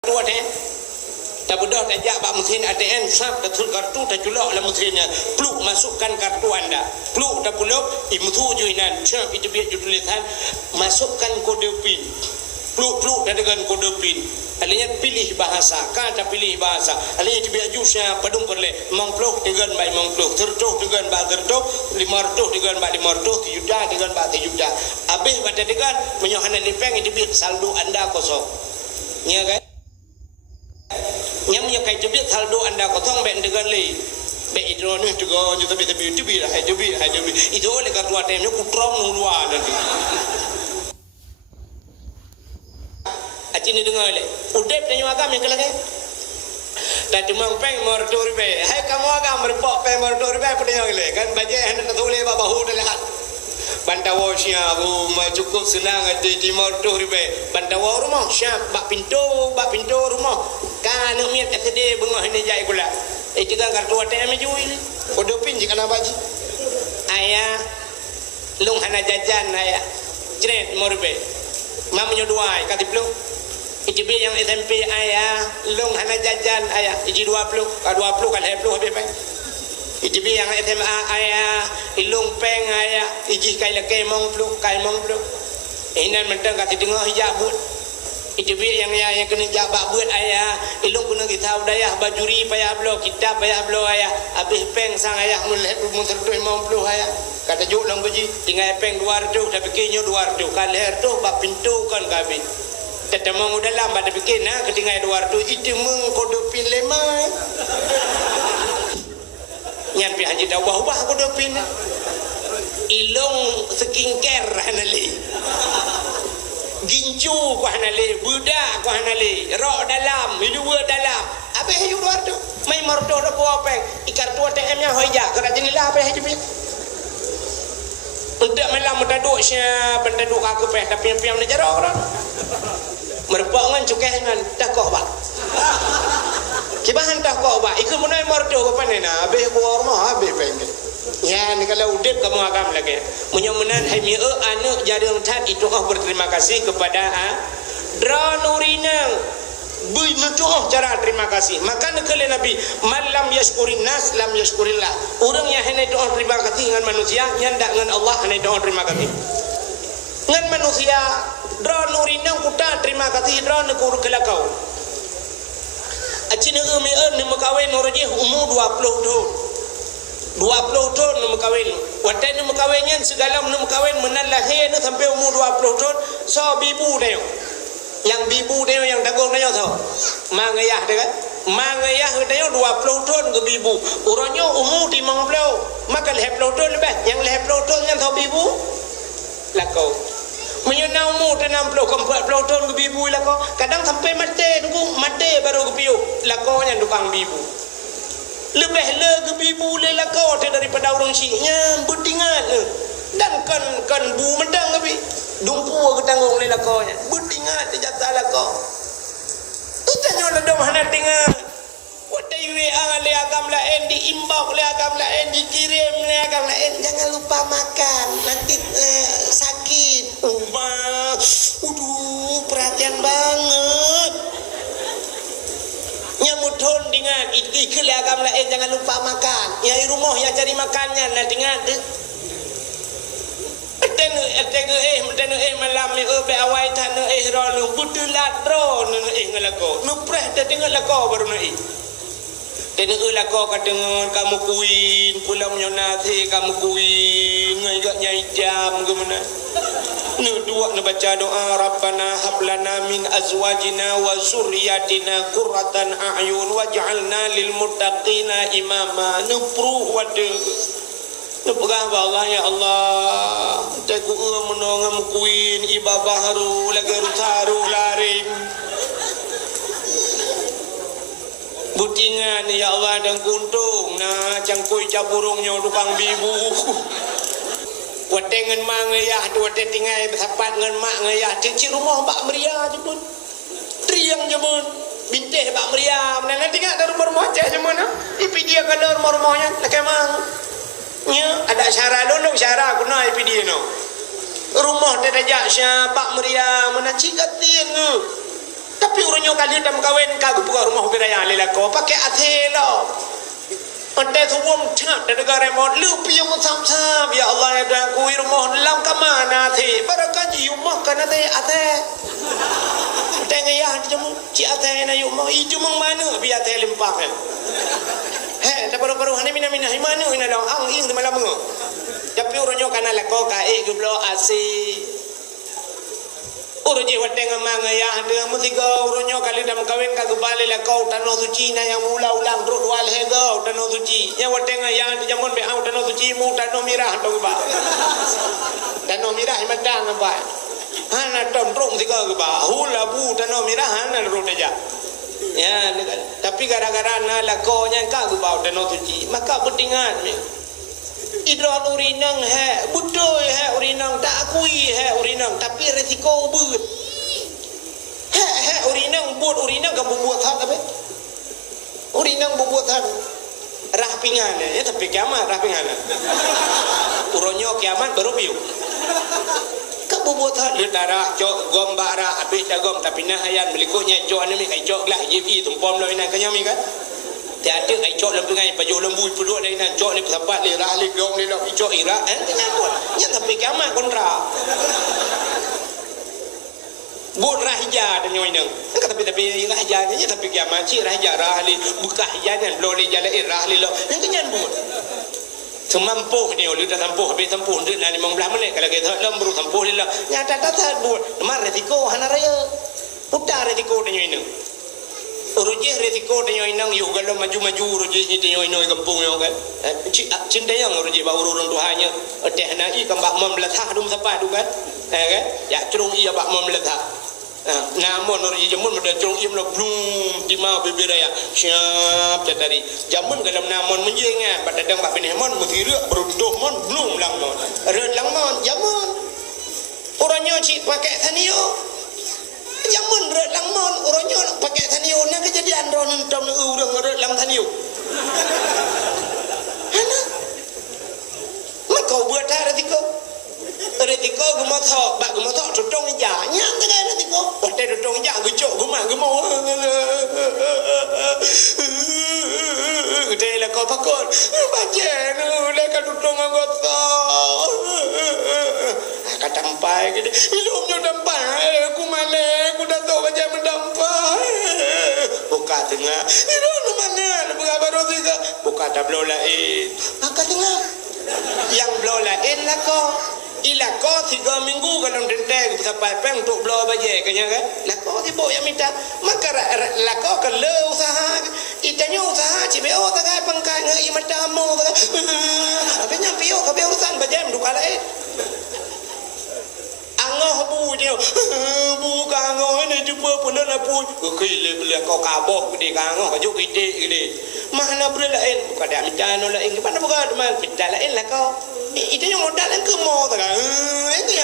tua deh. Tak bodoh tak jak bak mesin ATM sap tak kartu tak julak lah mesinnya. Pluk masukkan kartu anda. Pluk tak puluk imtu juinan. Sap itu biar tulisan masukkan kode PIN. Pluk dah dengan kode PIN. Alanya pilih bahasa, kata pilih bahasa. Alanya biar jusnya padung perle. Mangpluk dengan baik mangpluk, tertuh dengan bak tertuh, 500 dengan bak 500, 7 dengan bak 7. Habis pada dengan menyohana lipeng itu biar saldo anda kosong. Ya kan? Nyamnya kai jebit saldo anda kosong ben dengan le be idron juga juta beta beauty lah jubi itu oleh kartu ATM nya kutrom luar nanti acini dengar le udep tanya agam yang kelage tak cuma peng mortor be hai kamu agam merpok peng mortor be punya le kan baje hendak tole ba bahu dah bantawa siabu cukup senang ada di mortor be bantawa rumah siap bak pintu rumah kan miat SD bengah ini jai pula itu kan kartu ATM ju ini kode PIN jika nak baji ayah lung hana jajan ayah jret morbe mam nyoduai katiplu itu bi yang SMP ayah lung hana jajan ayah iji 20 ka 20 kan 20 habis pe itu bi yang SMA ayah ilung peng ayah iji kai leke mong plu inan mentang kati dengar hijab but itu bi yang kena jabak buat ayah ilung kena kita udayah bajuri payah blo kitab payah blo ayah habis peng sang ayah mulai rumah tertuh 50 ayah kata juk lang baji tinggal peng 200 tapi kinyo 200 kan leher tu bak pintu kan kabin tetemang udah lambat tapi kena ketinggal 200 itu meng kode PIN lemai nyan pi haji dah ubah kode PIN ilung skincare hanali gincu ko hanale budak ko hanale rok dalam hidup dalam apa hidup luar tu mai morto ro ko peng ikartu ATM nya hoja kera jenilah apa hidup untuk malam mendaduk sia pendaduk aku peh tapi piam nak jarok ro merpok ngan cukeh ngan dah kok ba kibahan dah kok ba ikut munai morto ko panena habis ko rumah habis peng ya ni kalau udip kamu agam lagi menyomenan hai mi anak jarang tat itu berterima kasih kepada dra nurinang bui nutuh cara terima kasih maka nekale nabi malam yashkurin nas lam yashkurillah orang yang hendak doa terima kasih dengan manusia nyandak dengan Allah hendak doa terima kasih dengan manusia dra nurinang kuta terima kasih dra nekur kelakau acina mi ni makawen norje umur 20 tahun 20 tahun nak kahwin. Waktu nak kahwinnya segala nak kahwin menan lahir sampai umur 20 tahun so bibu dia. Yang bibu dia yang tanggung dia so. Mangayah dia kan. Mangayah dia 20 tahun ke bibu. Orangnya umur 50. Maka 50 tahun lebih. Yang 50 tahun yang so bibu lakau. Menyana umur 60 ke 40 tahun ke bibu lakau. Kadang sampai mati tunggu mati baru ke piu. Lakau yang tukang bibu. Lebih lagi bibu lela kau daripada orang Syiknya berdingat dan kan bu medang tapi dumpu ke tanggung lela kau nya berdingat jatah lah kau itanya lah dom hana tinggal wadai WA le agam lain diimbau le agam lain dikirim le agam lain jangan lupa makan nanti sakit perhatian banget nyamudhon dengan ikil agam lain jangan lupa makan ya rumah yang cari makannya lah dengan malam ni be awai tan ro budulat ro ngalako nupreh dah tengok lako baru nai tengok lako kadengon kamu kuin pulang nyonati kamu kuin ngajak nyai jam ke mana dua baca doa Rabbana hablana min azwajina wa zurriyatina qurratan a'yun waj'alna lil muttaqina imama nupruh wade nupegah Allah ya Allah taku menongam kuin ibabah haru lagi rutaru laring butingan ya Allah dan kuntung nah cangkui caburungnya tukang bibu wadengan mangayah tu waden tinggal bersapat dengan mak ngayah cincin rumah bak meriah je pun triang je pun bintih bak meriah mana nanti kan ada rumah-rumah je mana ipi dia kalau rumah-rumahnya nak emang nya ada syarat londong syarat guna ipi dia no rumah dia dah jak bak meriah mana cikat tiang tu Tapi urunyo kali tam kawin ka buka rumah biraya lela ko pakai athelo. Ante tuwom chat negara mod lu piyo mo sam ya Allah ya dan ku rumah lam ka mana the baraka ji rumah kana te athe. Tengah ya jamu ci athe na rumah itu mong mana bi athe limpak. He ta baru hani mina himanu ina dong ang ing malam ngo. Tapi urunyo kana la ko ka e gublo asi. Urunyo wateng manga ya de mutiga urunyo kali dam kawin ka gubale la kau tano suci na yang ulang drut wal hego tano suci ya wateng ya di jamun be au tano suci mu tano mirah to ba tano mirah madang ba hana tom rom tiga ba hula bu tano mirah hana rut aja ya tapi gara-gara na la kau nya ka gubau tano suci maka betingan mi idrol urinang he budoy he urinang tak akui he urinang tapi resiko but he urinang buat urinang kamu buat hat apa urinang buat hat rah pingan ya tapi kiamat rah pingan uronyo kiamat baru piu kamu buat hat lihat darah cok gom bara habis gom tapi nah hayan melikunya cok ni kai cok lah jibi tumpom lo ina kanyami kan tiada ai cok lembu ngai paju lembu puluk dari nan cok ni sampai ni rah li gong ni lo cok ira tengah buat nya tapi kiamat kontra buat rahija dan nyoi nang tapi rahija nya tapi kiamat ci rahija rah li buka hijanan lo li jala irah li lo yang kenyan buat semampu ni lu dah sampu habis sampu ndik lah 15 minit kalau kita lem baru sampu ni lo nya tak buat mar resiko hana raya putar resiko dan nyoi nang Urujih resiko dengan inang yuk kalau maju urujih ni dengan inang kampung yang kan cinta yang urujih baru urun Tuhannya teh nai kambak membelatah dum sapa tu kan kan ya cerung ia bak membelatah namun urujih jamun pada cerung ia mula blum timau bibiraya siap tadi jamun dalam namun menjengan pada dang bak binehmon mutirak beruntuh mon blum lang mon red lang mon jamun orangnya cik pakai sanio jamun red lang mon orangnya pakai taniu na kejadian ron tom urang red lang taniu hana mak kau buat retiko gumoto bak gumoto tutong ja nyang ka retiko ote tutong ja gucok gumang gumo gede la kau pakon bajen le ka tutong anggota kata sampai gede ilumnya dampai aku male aku dah tahu macam mendampai buka tengah itu mana buka baru tiga buka tak blow lain buka tengah yang blow lain lah kau ilah kau 3 minggu kalau dendeng sampai peng untuk blow baje kanya kan lah kau tiba yang minta maka lah kau kalau usaha itanya usaha cibeo tagai pengkai ngai matamu tapi nyampe yo kabeh urusan baje duka lain angoh bu dia buka angoh ni jumpa pun dah pun kile beli kau kaboh gede angoh baju gede mana boleh lain buka dak minta no lain mana buka minta lain lah kau itu yang modal ke mau tak